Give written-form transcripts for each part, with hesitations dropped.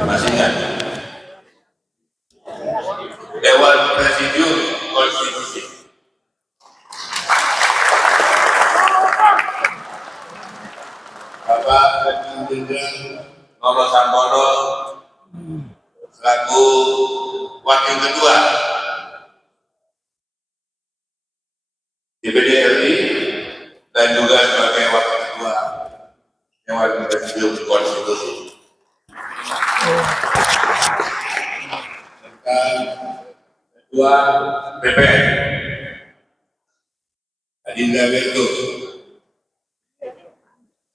Masih ingat? Dewan Presidium Konstitusi. Bapak Presiden Jenderal Nono Sampono selaku Wakil Ketua DPD RI dan juga sebagai Wakil Ketua Dewan Presidium Konstitusi. Serta Ketua DPR Adinda Berto.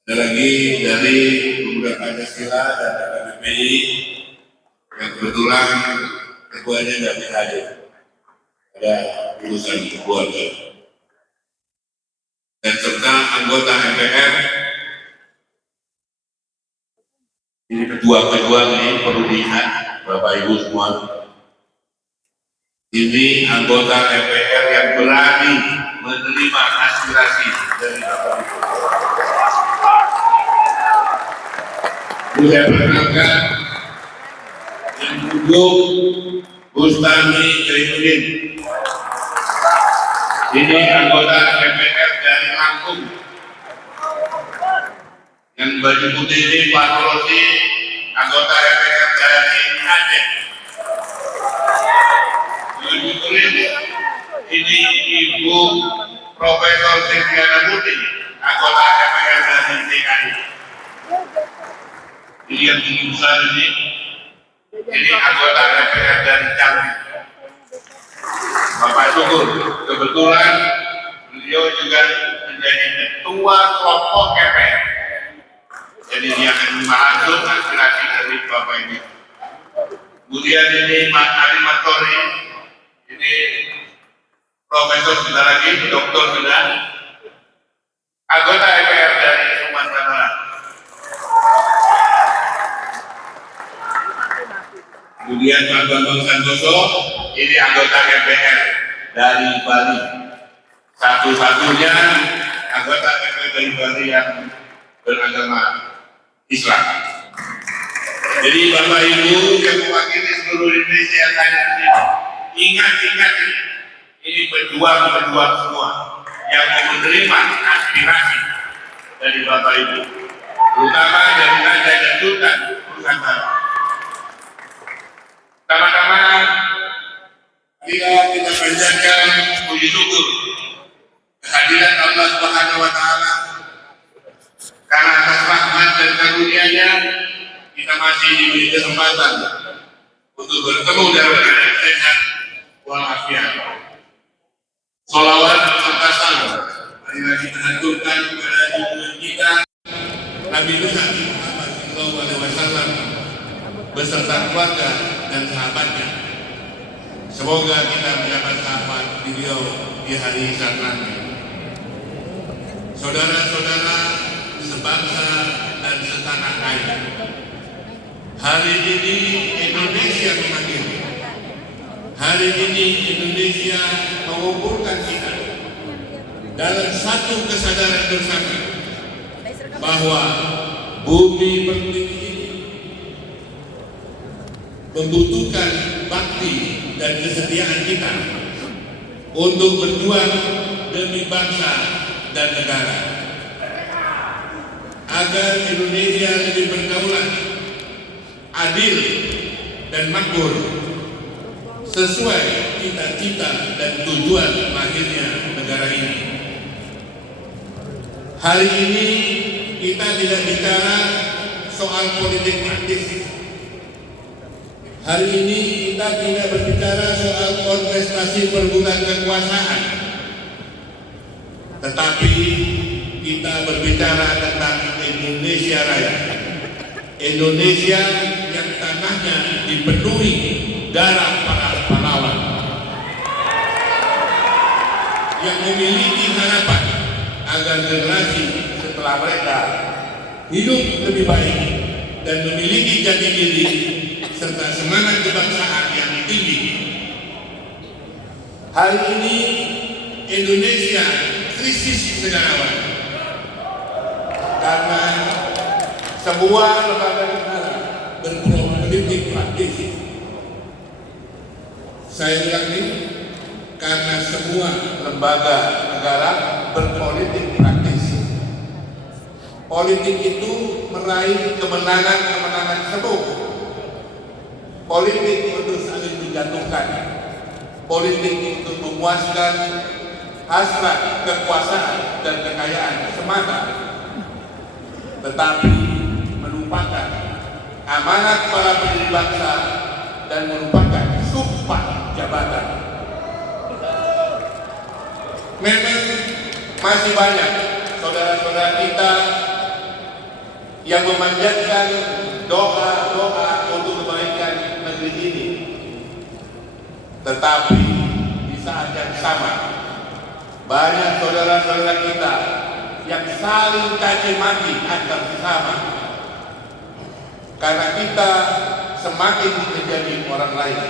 Ada lagi dari Pemuda Pancasila dan BPI yang kebetulan ketuanya tidak bisa hadir. Ada urusan keluarga. Dan serta anggota MPR. Ini pejuang-pejuang ini perlu diingat, Bapak Ibu semua. Ini anggota MPR yang berani menerima aspirasi dari Bapak Ibu. Saya perkenalkan yang duduk Bustami Jainuddin. Ini anggota MPR dari Lampung. Yang baju putih ini Pak Rosi, anggota MPR dari Aceh. Baju kuning ini Ibu Profesor Sylviana Putih, anggota MPR dari DKI. Ini yang tinggi besar ini anggota MPR dari Jambi. Bapak syukur, kebetulan beliau juga menjadi ketua kelompok MPR. Jadi dia akan langsung aspirasi dari Bapak ini. Kemudian ini Mas Ali Matori, ini profesor sudah lagi, doktor sudah, anggota MPR dari Sumatera Barat. Kemudian Pak Bambang Santoso, ini anggota MPR dari Bali. Satu-satunya anggota MPR dari Bali yang beragama Islam. Jadi Bapak Ibu yang mewakili seluruh Indonesia saya ingat ini pejuang-pejuang semua yang mau menerima aspirasi dari Bapak Ibu, terutama dari Raja dan Sultan Nusantara. Sama-sama kita panjatkan puji syukur kehadiran Allah Subhanahu wa Ta'ala, karena atas rahmat dan karunia-Nya kita masih diberi kesempatan untuk bertemu dalam keadaan sehat walafiat. Sholawat serta salam marilah kita haturkan kepada junjungan kita Nabi besar Muhammad SAW beserta keluarga dan sahabatnya. Semoga kita mendapat sahabat beliau di hari saat nanti. Saudara-saudara sebangsa dan setanah air, hari ini Indonesia memanggil. Hari ini Indonesia mengumpulkan kita dalam satu kesadaran bersama bahwa bumi pertiwi ini membutuhkan bakti dan kesetiaan kita untuk berjuang demi bangsa dan negara, agar Indonesia lebih berdaulat, adil dan makmur sesuai cita-cita dan tujuan lahirnya negara ini. Hari ini kita tidak bicara soal politik praktis. Hari ini kita tidak berbicara soal kontestasi perebutan kekuasaan, tetapi kita berbicara tentang Indonesia Raya. Indonesia yang tanahnya dipenuhi darah para pahlawan, yang memiliki harapan agar generasi setelah mereka hidup lebih baik dan memiliki jati diri serta semangat kebangsaan yang tinggi. Hari ini Indonesia krisis negarawan karena semua lembaga negara berprogram berpolitik praktis. Saya bilang ini karena semua lembaga negara berpolitik praktis. Politik itu meraih kemenangan semu. Politik untuk saling menjatuhkan. Politik untuk memuaskan hasrat kekuasaan dan kekayaan semata, tetapi melupakan amanat para pendiri bangsa dan melupakan sumpah jabatan. Memang masih banyak saudara-saudara kita yang memanjatkan doa-doa untuk kebaikan negeri ini, tetapi di saat yang sama banyak saudara-saudara kita yang saling caci maki antar sesama karena kita semakin menjadi orang lain,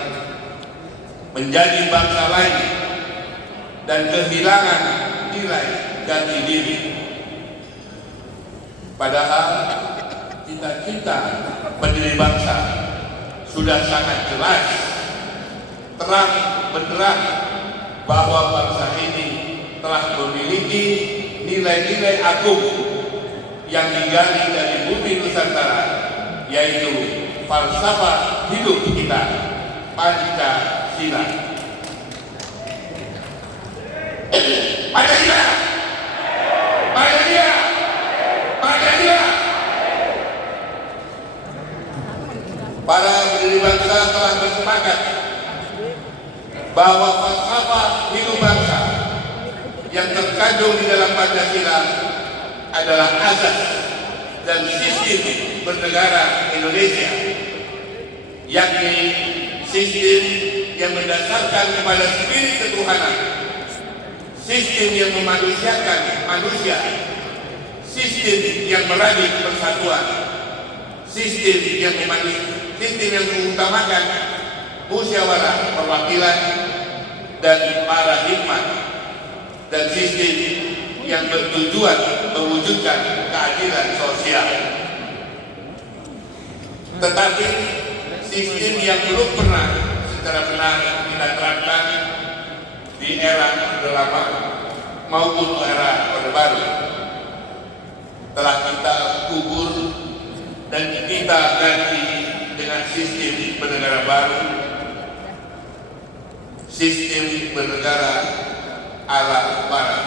menjadi bangsa lain, dan kehilangan nilai jati diri. Padahal cita-cita pendiri bangsa sudah sangat jelas, terang benderang bahwa bangsa ini telah memiliki nilai-nilai agung yang digali dari bumi Nusantara, yaitu falsafah hidup kita, Pancasila. Pancasila, Pancasila, Pancasila. Para pendiri bangsa telah bersepakat bahwa falsafah hidup bangsa yang terkandung di dalam Pancasila adalah asas dan sistem bernegara Indonesia, yakni sistem yang mendasarkan kepada spirit ketuhanan, sistem yang memanusiakan manusia, sistem yang meraih persatuan, sistem yang mengutamakan musyawarah perwakilan dan paradigma, dan sistem yang bertujuan mewujudkan keadilan sosial. Tetapi sistem yang belum pernah secara benar kita terapkan di era Orde Lama maupun era Orde Baru telah kita kubur dan kita ganti dengan sistem bernegara baru, sistem bernegara ala barat.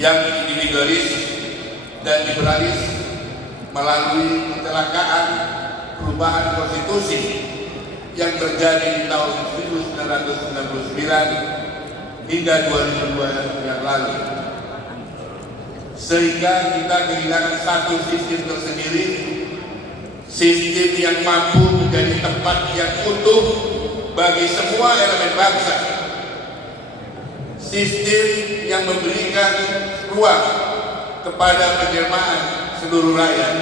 Yang individualis dan liberalis melalui kecelakaan perubahan konstitusi yang terjadi di tahun 1999 hingga 2002 yang lalu, sehingga kita kehilangan satu sistem tersendiri, sistem yang mampu menjadi tempat yang utuh bagi semua elemen bangsa, sistem yang memberikan ruang kepada penjelmaan seluruh rakyat,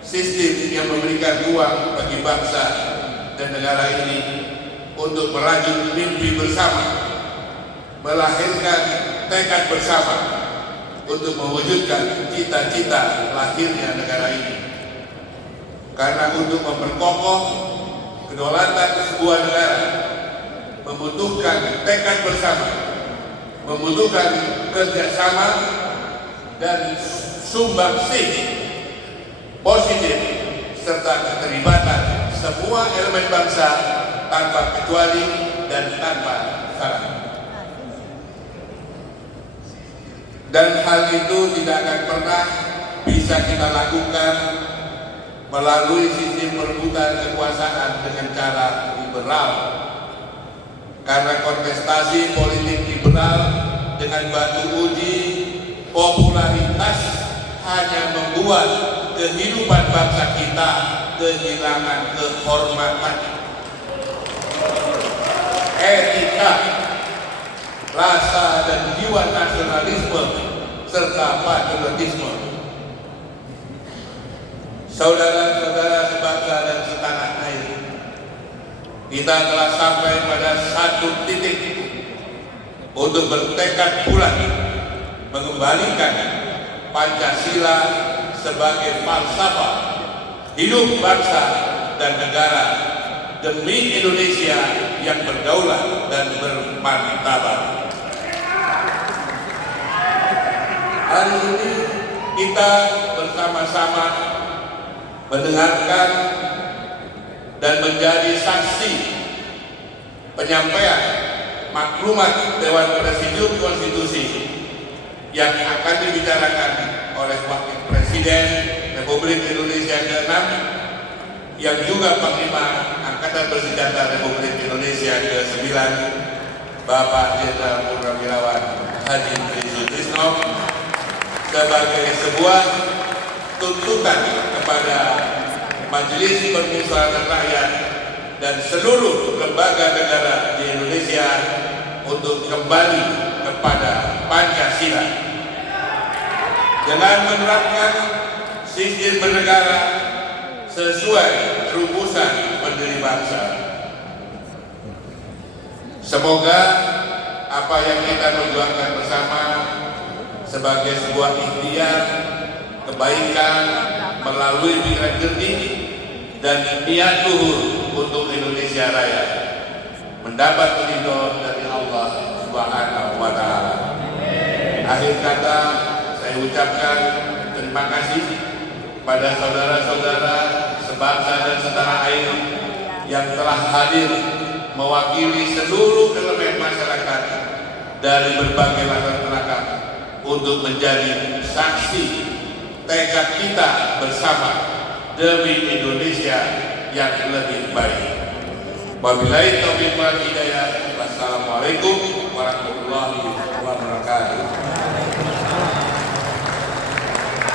sistem yang memberikan ruang bagi bangsa dan negara ini untuk merajut mimpi bersama, melahirkan tekad bersama untuk mewujudkan cita-cita lahirnya negara ini. Karena untuk memperkokoh kedaulatan sebuah negara membutuhkan tekad bersama, membutuhkan kerjasama dan sumbangsih positif serta keterlibatan semua elemen bangsa tanpa kecuali dan tanpa syarat. Dan hal itu tidak akan pernah bisa kita lakukan melalui sistem perebutan kekuasaan dengan cara liberal. Karena kontestasi politik liberal dengan batu uji popularitas hanya membuat kehidupan bangsa kita kehilangan kehormatan, etika, rasa dan jiwa nasionalisme serta patriotisme. Saudara-saudara sebangsa dan setanah air, kita telah sampai pada satu titik untuk bertekad bulat mengembalikan Pancasila sebagai falsafah hidup bangsa dan negara demi Indonesia yang berdaulat dan bermartabat. Hari ini kita bersama-sama mendengarkan dan menjadi saksi penyampaian maklumat Dewan Presidium Konstitusi yang akan dibicarakan oleh Wakil Presiden Republik Indonesia ke-6 yang juga Panglima Angkatan Bersenjata Republik Indonesia ke-9 Bapak Jenderal Purnawirawan Haji Trisno sebagai sebuah tuntutan kepada Majelis Permusyawaratan Rakyat dan seluruh lembaga negara di Indonesia untuk kembali kepada Pancasila dengan menerapkan sistem bernegara sesuai rumusan pendiri bangsa. Semoga apa yang kita perjuangkan bersama sebagai sebuah ikhtiar kebaikan melalui pikiran jernih dan niat luhur untuk Indonesia Raya mendapat ridho dari Allah Subhanahu wa Ta'ala. Akhir kata saya ucapkan terima kasih pada saudara-saudara sebangsa dan setanah air yang telah hadir mewakili seluruh elemen masyarakat dari berbagai latar belakang untuk menjadi saksi tekad kita bersama demi Indonesia yang lebih baik. Wabillahi taufiq wal hidayah. Wassalamualaikum warahmatullahi wabarakatuh.